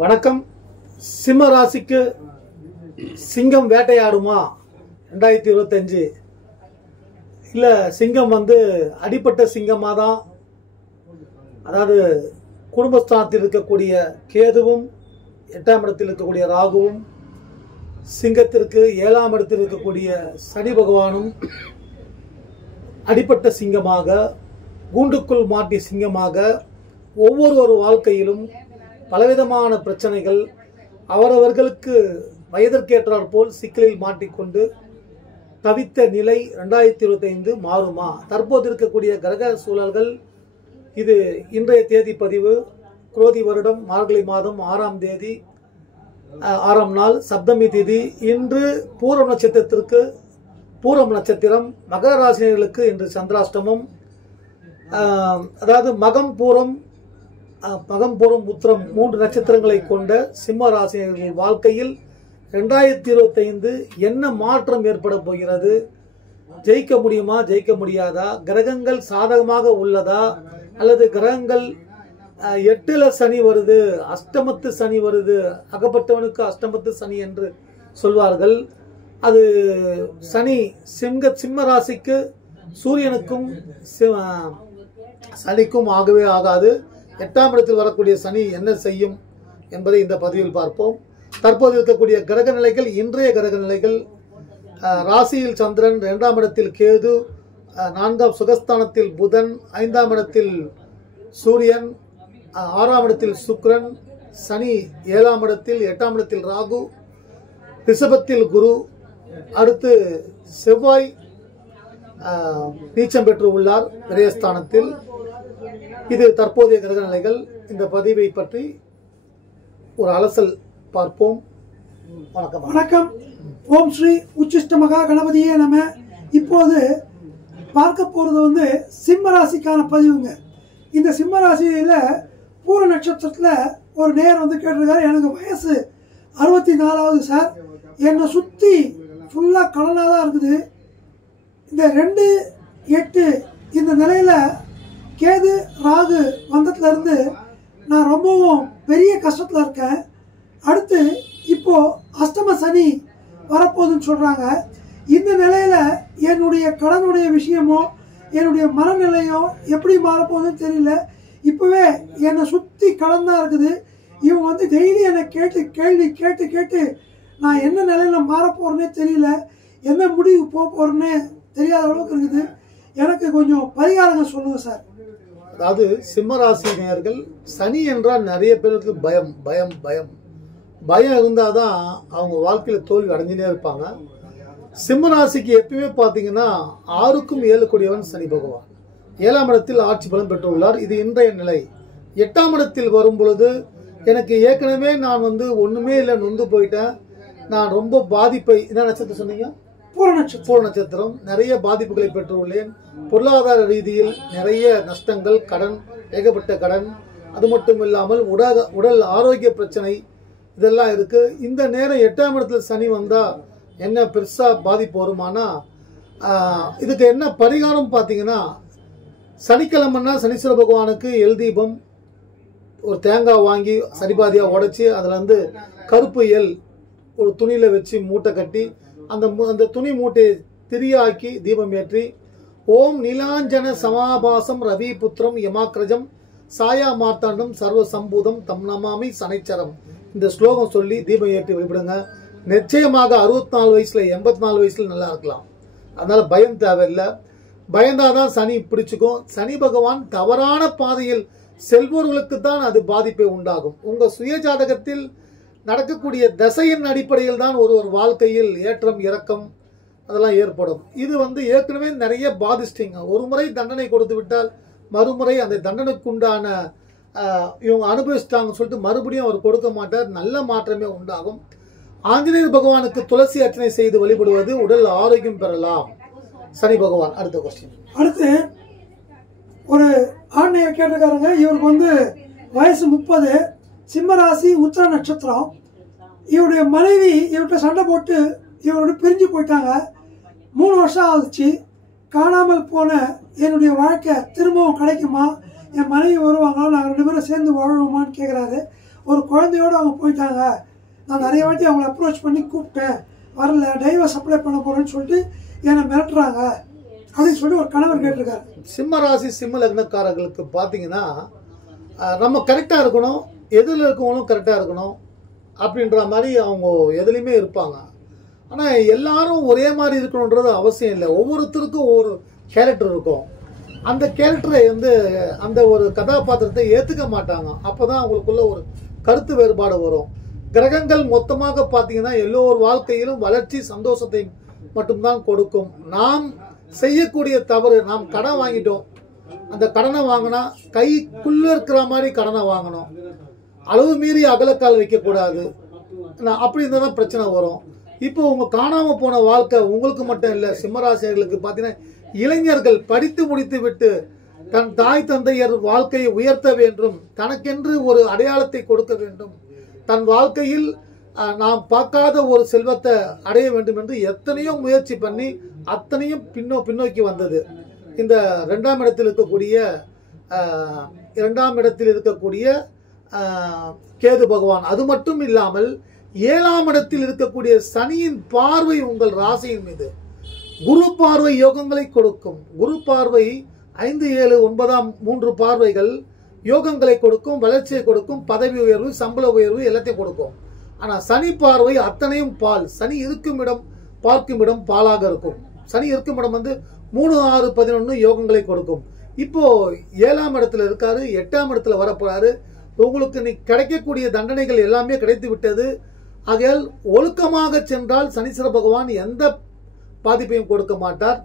வணக்கம். சிம்ம ராசிக்கு சிங்கம் வேட்டையாடுமா 2025? இல்லை, சிங்கம் அடிப்பட்ட சிங்கமாக தான், அதாவது குடும்பஸ்தானத்தில் இருக்கக்கூடிய கேதுவும் 8ஆம் இடத்தில் இருக்கக்கூடிய ராகுவும், சிங்கத்திற்கு 7ஆம் இடத்தில் இருக்கக்கூடிய சனி பகவானும் அடிப்பட்ட சிங்கமாக, கூண்டுக்குள் மாட்டிய சிங்கமாக ஒவ்வொரு வாழ்க்கையிலும் பலவிதமான பிரச்சனைகள், அவரவர்களுக்கு வயதிற்கேற்றாற் போல் சிக்கலில் மாட்டிக்கொண்டு தவித்த நிலை 2025 மாறுமா? தற்போது இருக்கக்கூடிய கிரக சூழல்கள் இது. இன்றைய தேதி பதிவு குரோதி வருடம் மார்கழி மாதம் 6ஆம் தேதி 6ஆம் நாள் சப்தமி திதி. இன்று பூரம் நட்சத்திரத்திற்கு, பூரம் நட்சத்திரம் மகர ராசினர்களுக்கு இன்று சந்திராஷ்டமம். அதாவது மகம் பூரம் உத்திரம் 3 நட்சத்திரங்களை கொண்ட சிம்ம ராசினர்கள் வாழ்க்கையில் 2025 என்ன மாற்றம் ஏற்பட போகிறது? ஜெயிக்க முடியுமா, ஜெயிக்க முடியாதா? கிரகங்கள் சாதகமாக உள்ளதா, அல்லது கிரகங்கள் 8ல சனி வருது, அஷ்டமத்து சனி வருது, அகப்பட்டவனுக்கு அஷ்டமத்து சனி என்று சொல்வார்கள். அது சனி சிம்ம ராசிக்கு சூரியனுக்கும் சனிக்கும் ஆகவே ஆகாது. 8ஆம் இடத்தில் வரக்கூடிய சனி என்ன செய்யும் என்பதை இந்த பதிவில் பார்ப்போம். தற்போது இருக்கக்கூடிய கிரக நிலைகள், இன்றைய கிரக நிலைகள்: ராசியில் சந்திரன், 2ஆம் இடத்தில் கேது, 4ஆம் சுகஸ்தானத்தில் புதன், 5ஆம் இடத்தில் சூரியன், 6ஆம் இடத்தில் சுக்கிரன், சனி 7ஆம் இடத்தில், 8ஆம் இடத்தில் ராகு, ரிஷபத்தில் குரு, அடுத்து செவ்வாய் நீச்சம் பெற்று உள்ளார் விரயஸ்தானத்தில். இது தற்போதைய கிரக நிலைகள். இந்த பதிவை பற்றி ஒரு அலசல் பார்ப்போம். வணக்கம். வணக்கம். ஓம் ஸ்ரீ உச்சிஷ்ட மகா கணபதியே நம. இப்போது பார்க்க போறது சிம்ம ராசிக்கான பதிவுங்க. இந்த சிம்ம ராசியில பூர நட்சத்திரத்துல ஒரு நேர் கேட்டிருக்காரு, எனக்கு வயசு 64ஆவது சார், என்னை சுத்தி ஃபுல்லா கடலாக தான் இருக்குது. இந்த 2-8 இந்த நிலையில கேது ராகு வந்ததுல இருந்து நான் ரொம்பவும் பெரிய கஷ்டத்துல இருக்கேன். அடுத்து இப்போ அஷ்டம சனி வரப்போகுதுன்னு சொல்றாங்க. இந்த நிலையில என்னுடைய கடனுடைய விஷயமோ என்னுடைய மனநிலையோ எப்படி மாறப்போகுதுன்னு தெரியல. இப்பவே என்னை சுத்தி கடன் தான் இருக்குது. இவங்க டெய்லி என்னை கேள்வி கேட்டு நான் என்ன நிலையில மாற போறேன்னே தெரியல, என்ன முடிவு போக போறேன்னே தெரியாத அளவுக்கு இருக்குது. எனக்கு கொஞ்சம் பரிகாரங்கள் சொல்லுங்க சார். அதாவது சிம்ம ராசினியர்கள், சனி என்றால் நிறைய பேருக்கு பயம் இருந்தாதான் அவங்க வாழ்க்கையில தோல்வி அடைஞ்சினே இருப்பாங்க. சிம்ம ராசிக்கு எப்பயுமே பார்த்தீங்கன்னா 6க்கும் 7 கூடியவன் சனி பகவான் 7ஆம் இடத்தில் ஆட்சி பலம் பெற்றுள்ளார். இது இன்றைய நிலை. 8ஆம் இடத்தில் வரும் பொழுது எனக்கு ஏற்கனவே நான் ஒண்ணுமே இல்லை, நொந்து போயிட்டேன், நான் ரொம்ப பாதிப்பை, என்ன நட்சத்திரம் சொன்னீங்க? பூர நட்சத்திரம். நிறைய பாதிப்புகளை பெற்றுள்ளேன். பொருளாதார ரீதியில் நிறைய நஷ்டங்கள், கடன், ஏகப்பட்ட கடன். அது மட்டும் இல்லாமல் உடல் ஆரோக்கிய பிரச்சனை இதெல்லாம் இருக்கு. இந்த நேரம் 8ஆம் இடத்துல சனி வந்தா என்ன பெருசா பாதிப்பு வருமானா, இதுக்கு என்ன பரிகாரம் பார்த்தீங்கன்னா, சனிக்கிழமைன்னா சனீஸ்வர பகவானுக்கு எல் தீபம், ஒரு தேங்காய் வாங்கி சரிபாதியா உடைச்சி அதுல கருப்பு எல் ஒரு துணியில வச்சு மூட்டை கட்டி அந்த துணி மூட்டையை திரியாக்கி தீபம் ஏற்றி, ஓம் நீலாஞ்சன சமாபாசம் ரவி புத்திரம் யமாக்கிரஜம் சாயா மார்த்தாண்டம் சர்வ சம்பூதம் தம் நமாமி சனைச்சரம், இந்த ஸ்லோகம் சொல்லி தீபம் ஏற்றி வழிபடுங்க. நிச்சயமாக 64 வயசுல 84 வயசுல நல்லா இருக்கலாம். அதனால பயம் தேவையில்லை. பயந்தாதான் சனி பிடிச்சுக்கும். சனி பகவான் தவறான பாதையில் செல்பவர்களுக்கு தான் அது பாதிப்பை உண்டாகும். உங்க சுய ஜாதகத்தில் நடக்கக்கூடிய தசையின் அடிப்படையில் தான் ஒரு வாழ்க்கையில் ஏற்றம் இறக்கம் அதெல்லாம் ஏற்படும். இது ஏற்கனவே நிறைய பாதிச்சிட்டிங்க. ஒரு முறை தண்டனை கொடுத்து விட்டால் மறுமுறை அந்த தண்டனைக்குண்டான இவங்க அனுபவிச்சிட்டாங்கன்னு சொல்லிட்டு மறுபடியும் அவர் கொடுக்க மாட்டார். நல்ல மாற்றமே உண்டாகும். ஆஞ்சநேயர் பகவானுக்கு துளசி அர்ச்சனை செய்து வழிபடுவது உடல் ஆரோக்கியம் பெறலாம். சனி பகவான். அடுத்த கொஸ்டின். அடுத்து ஒரு ஆண்மையை கேட்டிருக்காருங்க. இவருக்கு வயசு 30, சிம்மராசி, உத்திர நட்சத்திரம். இவருடைய மனைவி இவர்கிட்ட சண்டை போட்டு இவரோட பிரிஞ்சு போயிட்டாங்க. 3 வருஷம் ஆச்சு. காணாமல் போன என்னுடைய வாழ்க்கை திரும்பவும் கிடைக்குமா, என் மனைவி வருவாங்களா, நாங்கள் 2 பேரும் சேர்ந்து வாழுவோமான்னு கேட்குறாரு. ஒரு குழந்தையோடு அவங்க போயிட்டாங்க, நான் நிறைய வாட்டி அவங்கள அப்ரோச் பண்ணி கூப்பிட்டேன், வரல, டைவர்ஸ் அப்ளை பண்ண போகிறேன்னு சொல்லிட்டு என்னை மிரட்டுறாங்க அப்படின்னு சொல்லி ஒரு கணவர் கேட்டிருக்காரு. சிம்ம ராசி சிம்ம லக்னக்காரர்களுக்கு பார்த்தீங்கன்னா நம்ம கரெக்டாக இருக்கணும், எதில் இருக்கவங்களும் கரெக்டாக இருக்கணும் அப்படின்ற மாதிரி அவங்க எதுலேயுமே இருப்பாங்க. ஆனால் எல்லாரும் ஒரே மாதிரி இருக்கணுன்றது அவசியம் இல்லை. ஒவ்வொருத்தருக்கும் ஒவ்வொரு கேரக்டர் இருக்கும். அந்த கேரக்டரை வந்து அந்த ஒரு கதாபாத்திரத்தை ஏற்றுக்க மாட்டாங்க. அப்போ தான் அவங்களுக்குள்ள ஒரு கருத்து வேறுபாடு வரும். கிரகங்கள் மொத்தமாக பார்த்தீங்கன்னா எல்லோர் வாழ்க்கையிலும் வளர்ச்சி சந்தோஷத்தை மட்டும்தான் கொடுக்கும். நாம் செய்யக்கூடிய தவறு, நாம் கடன் வாங்கிட்டோம், அந்த கடனை வாங்கினா கைக்குள்ள இருக்கிற மாதிரி கடனை வாங்கணும், அளவு மீறி அகலக்கால் வைக்கக்கூடாது. அப்படி இருந்தால் தான் பிரச்சனை வரும். இப்போ உங்க காணாம போன வாழ்க்கை உங்களுக்கு மட்டும் இல்லை, சிம்மராசியர்களுக்கு பார்த்தீங்கன்னா இளைஞர்கள் படித்து முடித்து விட்டு தன் தாய் தந்தையர் வாழ்க்கையை உயர்த்த வேண்டும், தனக்கென்று ஒரு அடையாளத்தை கொடுக்க வேண்டும், தன் வாழ்க்கையில் நாம் பார்க்காத ஒரு செல்வத்தை அடைய வேண்டும் என்று எத்தனையோ முயற்சி பண்ணி அத்தனையும் பின்னோக்கி வந்தது. இந்த இரண்டாம் இடத்தில் இருக்கக்கூடிய கேது பகவான். அது மட்டும் இல்லாமல் 7ஆம் இடத்தில் இருக்கக்கூடிய சனியின் பார்வை உங்கள் ராசியின் மீது குரு பார்வை யோகங்களை கொடுக்கும். குரு பார்வை 5, 7, 9 3 பார்வைகள் யோகங்களை கொடுக்கும், வளர்ச்சியை கொடுக்கும், பதவி உயர்வு, சம்பள உயர்வு எல்லாத்தையும் கொடுக்கும். ஆனால் சனி பார்வை அத்தனையும் பால். சனி இருக்கும் இடம் பார்க்கும் இடம் பாலாக இருக்கும். சனி இருக்கும் இடம் வந்து 3, 6, 11 யோகங்களை கொடுக்கும். இப்போ 7ஆம் இடத்துல இருக்காரு, 8ஆம் இடத்துல வரப்போறாரு. உங்களுக்கு நீ கிடைக்கக்கூடிய தண்டனைகள் எல்லாமே கிடைத்து விட்டது. ஆகையால் ஒழுக்கமாக சென்றால் சனீஸ்வர பகவான் எந்த பாதிப்பையும் கொடுக்க மாட்டார்.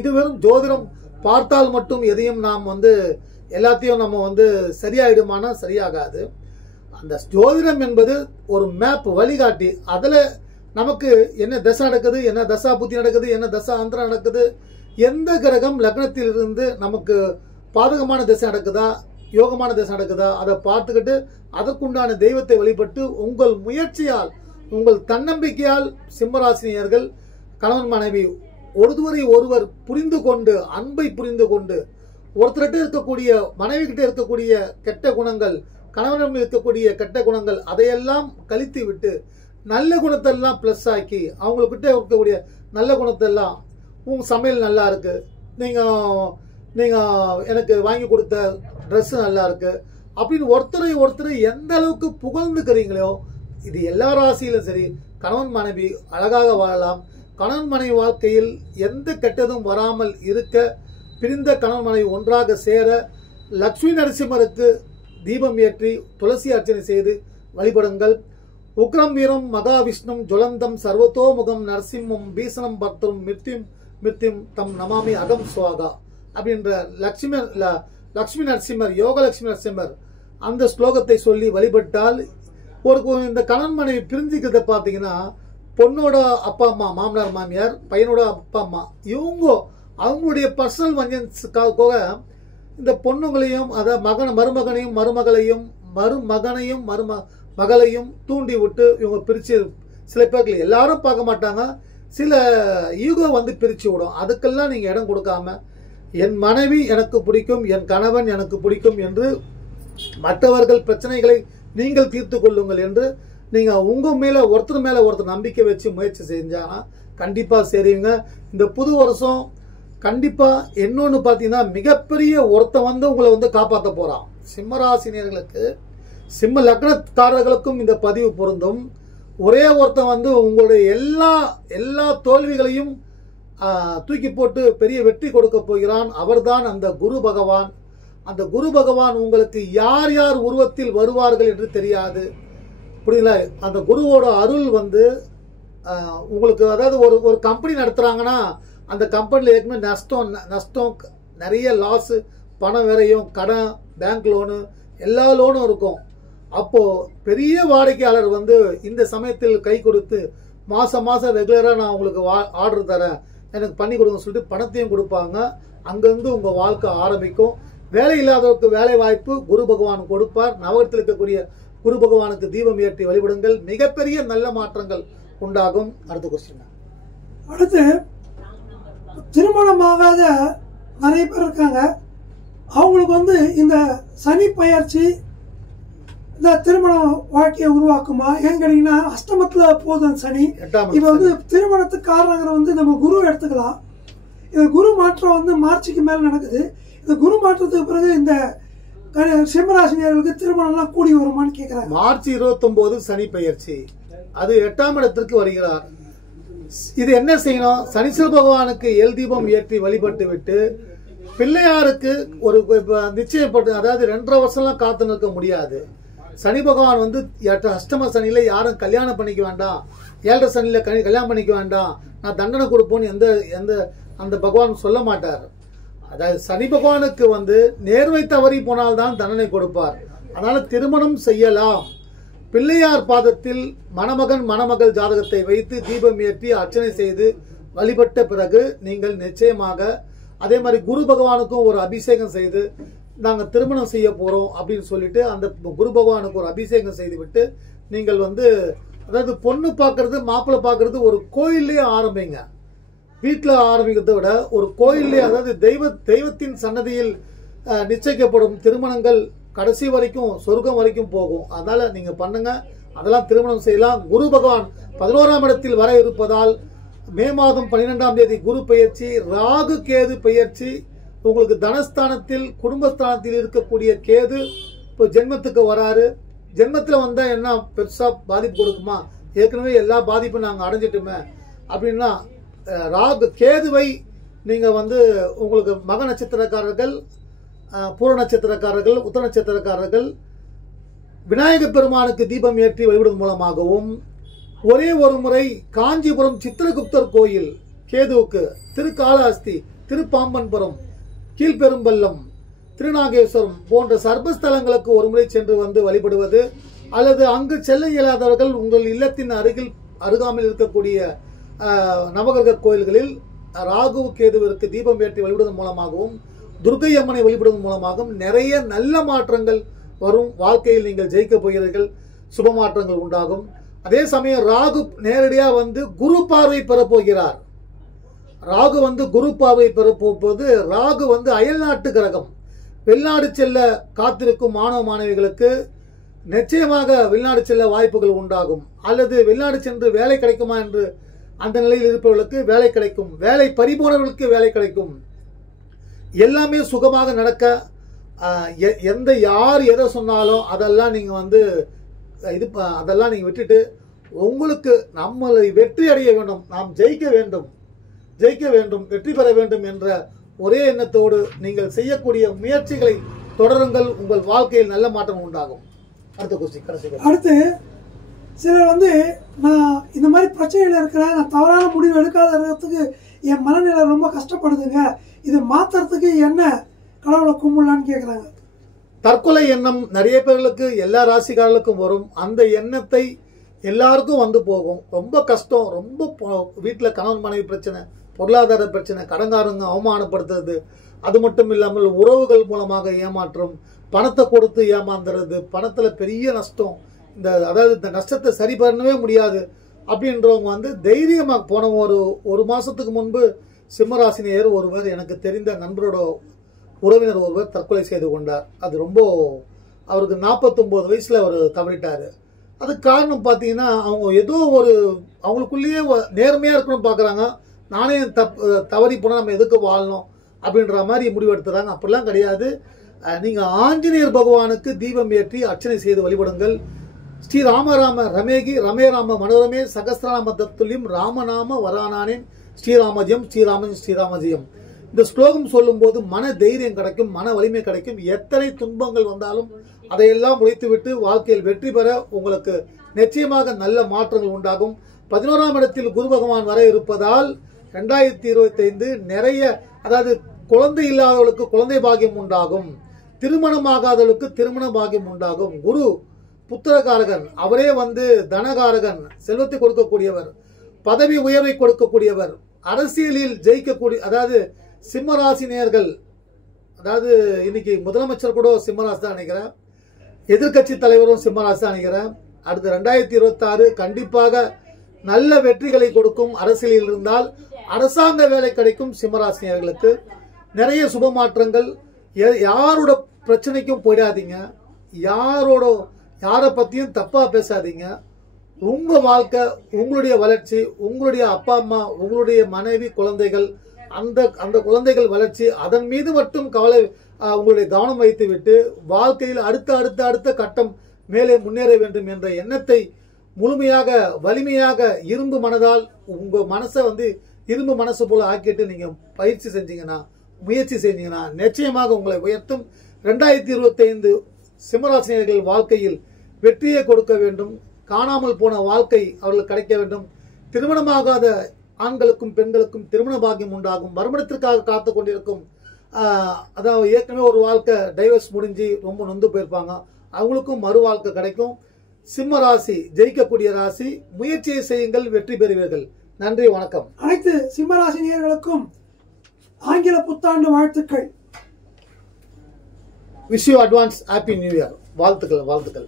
இது வெறும் ஜோதிடம் பார்த்தால் மட்டும் எதையும் நாம் வந்து எல்லாத்தையும் நம்ம வந்து சரியாயிடுமானா சரியாகாது. அந்த ஜோதிடம் என்பது ஒரு மேப், வழிகாட்டி. அதில் நமக்கு என்ன தசை நடக்குது, என்ன தசா புத்தி நடக்குது, என்ன தசா அந்தரம் நடக்குது, எந்த கிரகம் லக்னத்தில் இருந்து நமக்கு பாதகமான திசை நடக்குதா, யோகமான திசை நடக்குதா, அதை பார்த்துக்கிட்டு அதற்குண்டான தெய்வத்தை வழிபட்டு உங்கள் முயற்சியால், உங்கள் தன்னம்பிக்கையால் சிம்மராசினியர்கள் கணவன் மனைவி ஒருவர் புரிந்து கொண்டு, அன்பை புரிந்து கொண்டு, ஒருத்தர்கிட்ட இருக்கக்கூடிய மனைவி கிட்ட இருக்கக்கூடிய கெட்ட குணங்கள், கணவனிடம் இருக்கக்கூடிய கெட்ட குணங்கள் அதையெல்லாம் கழித்து விட்டு நல்ல குணத்தெல்லாம் பிளஸ் ஆக்கி, அவங்கக்கிட்ட இருக்கக்கூடிய நல்ல குணத்தெல்லாம், உங்க சமையல் நல்லா இருக்கு, நீங்க எனக்கு வாங்கி கொடுத்த ட்ரெஸ் நல்லா இருக்கு அப்படின்னு ஒருத்தரை எந்த அளவுக்கு புகழ்ந்துக்கிறீங்களோ, இது எல்லா ராசியிலும் சரி, கணவன் மனைவி அழகாக வாழலாம். கணவன் மனைவி வாழ்க்கையில் எந்த கெட்டதும் வராமல் இருக்க, பிரிந்த கணவன் மனைவி ஒன்றாக சேர லட்சுமி நரசிம்மருக்கு தீபம் ஏற்றி துளசி அர்ச்சனை செய்து வழிபடுங்கள். உக்ரம் வீரம் மகாவிஷ்ணும் ஜுவலந்தம் சர்வத்தோமுகம் நரசிம்மம் பீசனம் பர்த்தம் மிருத்யும் தம் நமாமி அகம் சுவாகா அப்படின்ற லட்சுமி நரசிம்மர், யோகலட்சுமி நரசிம்மர் அந்த ஸ்லோகத்தை சொல்லி வழிபட்டால் இந்த கணவன் மனைவி பிரிஞ்சுக்கிறத பார்த்தீங்கன்னா, பொண்ணோட அப்பா அம்மா, மாமனார் மாமியார், பையனோட அப்பா அம்மா, அவங்களுடைய பர்சனல் வஞ்சன்ஸுக்காக இந்த பொண்ணுங்களையும், மருமகனையும் மகளையும் தூண்டி விட்டு இவங்க பிரிச்சு, சில பேருக்கு எல்லாரும் பார்க்க மாட்டாங்க, சில ஈகோ வந்து பிரிச்சு விடும். அதுக்கெல்லாம் நீங்க இடம் கொடுக்காம, என் மனைவி எனக்கு பிடிக்கும், என் கணவன் எனக்கு பிடிக்கும் என்று மற்றவர்கள் பிரச்சனைகளை நீங்கள் தீர்த்து கொள்ளுங்கள் என்று நீங்க உங்க மேல ஒருத்தர் நம்பிக்கை வச்சு முயற்சி செஞ்சாங்கன்னா கண்டிப்பா சரிங்க. இந்த புது வருஷம் கண்டிப்பா இன்னொன்னு பாத்தீங்கன்னா, மிகப்பெரிய ஒருத்தன் வந்து உங்களை வந்து காப்பாற்ற போறான். சிம்மராசினியர்களுக்கு, சிம்ம லக்னக்காரர்களுக்கும் இந்த பதிவு பொருந்தும். ஒரே ஒருத்தன் வந்து உங்களுடைய எல்லா தோல்விகளையும் தூக்கி போட்டு பெரிய வெற்றி கொடுக்க போகிறான். அவர்தான் அந்த குரு பகவான். அந்த குரு பகவான் உங்களுக்கு யார் யார் உருவத்தில் வருவார்கள் என்று தெரியாது, புரியல. அந்த குருவோட அருள் வந்து உங்களுக்கு, அதாவது ஒரு கம்பெனி நடத்துறாங்கன்னா அந்த கம்பெனியில் ஏற்கனவே நஷ்டம் நிறைய லாஸ், பணம் வேறையும், கடன், பேங்க் லோனு, எல்லா லோனும் இருக்கும். அப்போ பெரிய வாடிக்கையாளர் வந்து இந்த சமயத்தில் கை கொடுத்து மாசம் ரெகுலராக நான் உங்களுக்கு ஆர்டர் தரேன், எனக்கு பண்ணி கொடுங்க சொல்லிட்டு பணத்தையும் கொடுப்பாங்க. அங்கிருந்து உங்க வாழ்க்கை ஆரம்பிக்கும். வேலை இல்லாதவருக்கு வேலை வாய்ப்பு குரு பகவான் கொடுப்பார். நவகத்தில் இருக்கக்கூடிய குரு பகவானுக்கு தீபம் ஏற்றி வழிபடுங்கள், மிகப்பெரிய நல்ல மாற்றங்கள் உண்டாகும். அடுத்த கொஸ்டின். அடுத்து, திருமணமாகாத நிறைய பேர் இருக்காங்க. அவங்களுக்கு வந்து இந்த சனி பயிற்சி இந்த திருமணம் வாழ்க்கையை உருவாக்குமா? ஏன் கேட்டீங்கன்னா அஷ்டமத்துல போதும் சனி. இப்ப வந்து திருமணத்துக்கு காரணங்கிற வந்து நம்ம குரு எடுத்துக்கலாம். இந்த குரு மாற்றம் வந்து மார்ச்சுக்கு மேல நடக்குது. இந்த குரு மாற்றத்துக்கு பிறகு இந்த சிம்மராசினியர்களுக்கு திருமணம்லாம் கூடி வருமானு கேட்கிறாங்க. மார்ச் 29 சனி பெயர்ச்சி, அது 8ஆம் இடத்திற்கு வருகிறார். இது என்ன செய்யணும்? சனீஸ்வர பகவானுக்கு எல் தீபம் ஏற்றி வழிபட்டு விட்டு பிள்ளையாருக்கு ஒரு நிச்சயப்பட்டு, அதாவது 2.5 வருஷம்லாம் காத்து நிற்க முடியாது. சனி பகவான் வந்து அஷ்டம சனியில யாரும் கல்யாணம் பண்ணிக்க வேண்டாம், 7 சனியில கல்யாணம் பண்ணிக்க வேண்டாம், நான் தண்டனை கொடுப்போன்னு எந்த அந்த பகவான் சொல்ல மாட்டார். அதாவது சனி பகவானுக்கு வந்து நேர்மை தவறி போனால்தான் தண்டனை கொடுப்பார். அதனால திருமணம் செய்யலாம். பிள்ளையார் பாதத்தில் மணமகன் மணமகள் ஜாதகத்தை வைத்து தீபம் ஏற்றி அர்ச்சனை செய்து வழிபட்ட பிறகு நீங்கள் நிச்சயமாக, அதே மாதிரி குரு பகவானுக்கும் ஒரு அபிஷேகம் செய்து நாங்கள் திருமணம் செய்ய போறோம் அப்படின்னு சொல்லிட்டு அந்த குரு பகவானுக்கு ஒரு அபிஷேகம் செய்து விட்டு நீங்கள் வந்து, அதாவது பொண்ணு பார்க்கறது மாப்பிள்ளை பார்க்கறது ஒரு கோயிலே ஆரம்பிங்க. வீட்டில் ஆரம்பிக்கிறத விட ஒரு கோயிலே, அதாவது தெய்வத்தின் சன்னதியில் நிச்சயிக்கப்படும் திருமணங்கள் கடைசி வரைக்கும் சொர்க்கம் வரைக்கும் போகும். அதனால நீங்க பண்ணுங்க, அதெல்லாம் திருமணம் செய்யலாம். குரு பகவான் 11ஆம் இடத்தில் வர இருப்பதால் மே மாதம் 12ஆம் தேதி குரு பெயர்ச்சி, ராகு கேது பெயர்ச்சி. உங்களுக்கு தனஸ்தானத்தில் குடும்பஸ்தானத்தில் இருக்கக்கூடிய கேது இப்போ ஜென்மத்துக்கு வராரு. ஜென்மத்தில் வந்தா என்ன பெருசா பாதிப்பு கொடுக்குமா? ஏற்கனவே எல்லா பாதிப்பும் நாங்கள் அடைஞ்சிட்டுமே அப்படின்னா, ராகு கேதுவை நீங்க வந்து உங்களுக்கு மக நட்சத்திரக்காரர்கள், பூர நட்சத்திரக்காரர்கள், உத்தர நட்சத்திரக்காரர்கள் விநாயக பெருமானுக்கு தீபம் ஏற்றி வழிபடுவதன் மூலமாகவும், ஒரே ஒரு முறை காஞ்சிபுரம் சித்திரகுப்தர் கோயில் கேதுவுக்கு, திருக்காளஹஸ்தி, திருப்பாம்பன்புரம், கீழ்பெரும்பள்ளம், திருநாகேஸ்வரம் போன்ற சர்வஸ்தலங்களுக்கு ஒரு முறை சென்று வந்து வழிபடுவது, அல்லது அங்கு செல்ல இயலாதவர்கள் உங்கள் இல்லத்தின் அருகாமையில் இருக்கக்கூடிய நவகிரக கோயில்களில் ராகு கேதுவிற்கு தீபம் ஏற்றி வழிபடுவதன் மூலமாகவும், துர்க்கை அம்மனை வழிபடுவதன் மூலமாகவும் நிறைய நல்ல மாற்றங்கள் வரும். வாழ்க்கையில் நீங்கள் ஜெயிக்க போகிறீர்கள், சுப மாற்றங்கள் உண்டாகும். அதே சமயம் ராகு நேரடியா வந்து குரு பார்வை பெறப்போகிறார். ராகு வந்து குரு பார்வை பெறப்போவது. ராகு வந்து அயல்நாட்டு கிரகம். வெளிநாடு செல்ல காத்திருக்கும் மாணவ மாணவிகளுக்கு நிச்சயமாக வெளிநாடு செல்ல வாய்ப்புகள் உண்டாகும். அல்லது வெளிநாடு சென்று வேலை கிடைக்குமா என்று அந்த நிலையில் இருப்பவர்களுக்கு வேலை கிடைக்கும். வேலை பறிபோனவர்களுக்கு வேலை கிடைக்கும். எல்லாமே சுகமாக நடக்க, யார் எதை சொன்னாலும் அதெல்லாம் நீங்க வந்து அதெல்லாம் நீங்க விட்டுட்டு உங்களுக்கு நம்மளை வெற்றி அடைய வேண்டும், நாம் ஜெயிக்க வேண்டும், வெற்றி பெற வேண்டும் என்ற ஒரே எண்ணத்தோடு நீங்கள் செய்யக்கூடிய முயற்சிகளை தொடருங்கள். உங்கள் வாழ்க்கையில் நல்ல மாற்றம் உண்டாகும். அடுத்து சிலர் வந்து நான் இந்த மாதிரி பிரச்சனைகள் இருக்கிறேன், நான் தவறான முடிவு எடுக்காத இருக்கிறதுக்கு என் மனநிலை ரொம்ப கஷ்டப்படுதுங்க, இதை மாத்துறதுக்கு என்ன கடவுளை கும்பிடலான்னு கேட்குறாங்க. தற்கொலை எண்ணம் நிறைய பேர்களுக்கு, எல்லா ராசிக்காரர்களுக்கும் வரும். அந்த எண்ணத்தை எல்லாருக்கும் வந்து போகும். ரொம்ப கஷ்டம். ரொம்ப வீட்டில் கணவன் மனைவி பிரச்சனை, பொருளாதார பிரச்சனை, கடன்காரங்க அவமானப்படுத்துறது, அது மட்டும் இல்லாமல் உறவுகள் மூலமாக ஏமாற்றம், பணத்தை கொடுத்து ஏமாந்துறது, பணத்துல பெரிய நஷ்டம், அதாவது இந்த நஷ்டத்தை சரி பண்ணவே முடியாது அப்படின்றவங்க வந்து தைரியமாக போன ஒரு மாசத்துக்கு முன்பு சிம்மராசினியர் ஒருவர், எனக்கு தெரிந்த நண்பரோட உறவினர் ஒருவர் தற்கொலை செய்து கொண்டார். அது ரொம்ப, அவருக்கு 49 வயசுல அவர் தவறிட்டாரு. அதுக்கு காரணம் பார்த்தீங்கன்னா, அவங்க ஏதோ அவங்களுக்குள்ளேயே நேர்மையா இருக்கணும்னு பாக்குறாங்க. நானே தவறி போனா நம்ம எதுக்கு வாழணும் அப்படின்ற மாதிரி முடிவெடுத்துறாங்க. அப்படிலாம் கிடையாது. நீங்க ஆஞ்சநேயர் பகவானுக்கு தீபம் ஏற்றி அர்ச்சனை செய்து வழிபடுங்கள். ஸ்ரீ ராமராம ரமேகி ரமே ராம மனோரமே சகஸ்திரநாம தத்துல்யம் ராமநாம வரானானேன் ஸ்ரீராமஜியம் ஸ்ரீராமஜியம் ஸ்ரீராமஜியம். இந்த ஸ்லோகம் சொல்லும் போது மன தைரியம் கிடைக்கும், மன வலிமை கிடைக்கும். எத்தனை துன்பங்கள் வந்தாலும் அதையெல்லாம் உடைத்துவிட்டு வாழ்க்கையில் வெற்றி பெற உங்களுக்கு நிச்சயமாக நல்ல மாற்றங்கள் உண்டாகும். 11ஆம் இடத்தில் குரு பகவான் வர இருப்பதால் 2025 நிறைய, அதாவது குழந்தை இல்லாதவர்களுக்கு குழந்தை பாகியம் உண்டாகும், திருமணமாகாதவர்களுக்கு திருமண பாகியம் உண்டாகும். குரு புத்திரகாரகன், அவரே வந்து தனகாரகன், செல்வத்தை கொடுக்கக்கூடியவர், பதவி உயர்வை கொடுக்கக்கூடியவர், அரசியலில் ஜெயிக்கக்கூடிய, அதாவது சிம்மராசி நேயர்கள், அதாவது இன்னைக்கு முதலமைச்சர் கூட சிம்மராசி தான் நினைக்கிறேன், எதிர்கட்சி தலைவரும் சிம்மராசி தான் நினைக்கிறேன். அடுத்து 2026 கண்டிப்பாக நல்ல வெற்றிகளை கொடுக்கும். அரசியலில் இருந்தால் அரசாங்க வேலை கிடைக்கும். சிம்மராசினியர்களுக்கு நிறைய சுப மாற்றங்கள். யாரோட பிரச்சனைக்கும் போயிடாதீங்க. யாரோட யாரை பத்தியும் தப்பா பேசாதீங்க. உங்க வாழ்க்கை, உங்களுடைய வளர்ச்சி, உங்களுடைய அப்பா அம்மா, உங்களுடைய மனைவி, குழந்தைகள், அந்த குழந்தைகள் வளர்ச்சி, அதன் மீது மட்டும் உங்களுடைய கவனம் வைத்து விட்டு வாழ்க்கையில் அடுத்த கட்டம் மேலே முன்னேற வேண்டும் என்ற எண்ணத்தை முழுமையாக வலிமையாக இரும்பு மனதால் உங்க மனசை இரும்பு மனசு போல ஆக்கிட்டு நீங்க பயிற்சி செஞ்சீங்கன்னா, முயற்சி செஞ்சீங்கன்னா நிச்சயமாக உங்களை உயர்த்தும். 2025 சிம்மராசினியர்கள் வாழ்க்கையில் வெற்றியை கொடுக்க வேண்டும். காணாமல் போன வாழ்க்கை அவர்களுக்கு கிடைக்க வேண்டும். திருமணமாகாத ஆண்களுக்கும் பெண்களுக்கும் திருமண பாக்கியம் உண்டாகும். மறுமணத்திற்காக காத்து கொண்டிருக்கும், அதாவது ஏற்கனவே ஒரு வாழ்க்கை டைவர்ஸ் முடிஞ்சு ரொம்ப நொந்து போயிருப்பாங்க, அவங்களுக்கும் மறு வாழ்க்கை கிடைக்கும். சிம்ம ராசி ஜெயிக்கக்கூடிய ராசி. முயற்சியை செய்யுங்கள், வெற்றி பெறுவீர்கள். நன்றி, வணக்கம். அனைத்து சிம்மராசினியர்களுக்கும் ஆங்கில புத்தாண்டு வாழ்த்துக்கள். Wish you advance happy new year. வாழ்த்துக்கள்.